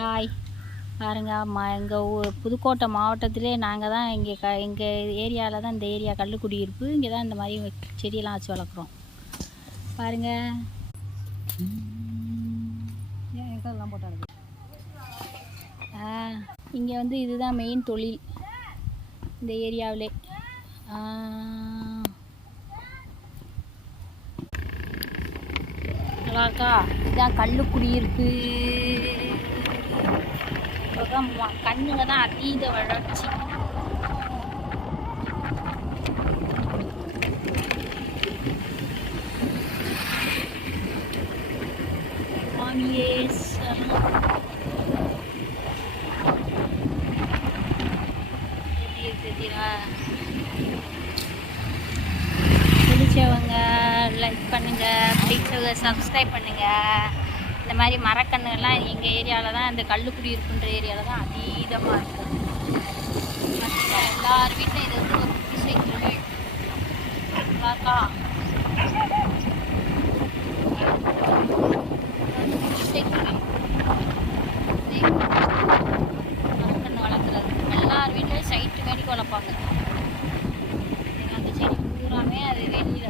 Hi பாருங்க, எங்கள் புதுக்கோட்டை மாவட்டத்திலே நாங்கள் தான் எங்கள் ஏரியாவில் தான் இந்த ஏரியா கள்ளுக்குடியிருப்பு. இங்கே தான் இந்த மாதிரி செடியெல்லாம் வச்சு வளர்க்குறோம். பாருங்கள், எல்லாம் போட்டாங்க. இங்கே வந்து இதுதான் மெயின் தொழில் இந்த ஏரியாவிலே. நல்லாயிருக்கா? இதுதான் கள்ளுக்குடியிருப்பு. கண்ணுங்க தான் அதீத வளர்ச்சி. பிடிச்சவங்க லைக் பண்ணுங்கள், பிடிச்சவங்க சப்ஸ்கிரைப் பண்ணுங்கள். இந்த மாதிரி மரக்கன்றுகள்லாம் எங்கள் ஏரியாவில் தான், இந்த கள்ளுக்குடியிருப்புன்ற ஏரியாவில் தான் அதீதமாக இருக்கும். எல்லார் வீட்டில் இது வந்து ஒரு குடிசை தொழில். நல்லாக்கா? குடிசை தொழில் மரக்கன்று வளர்க்குறது. எல்லார் வீட்லேயும் சைட்டு வேடிக்கை வளர்ப்பாங்க. அந்த செடி பூராமே அது வெளியில்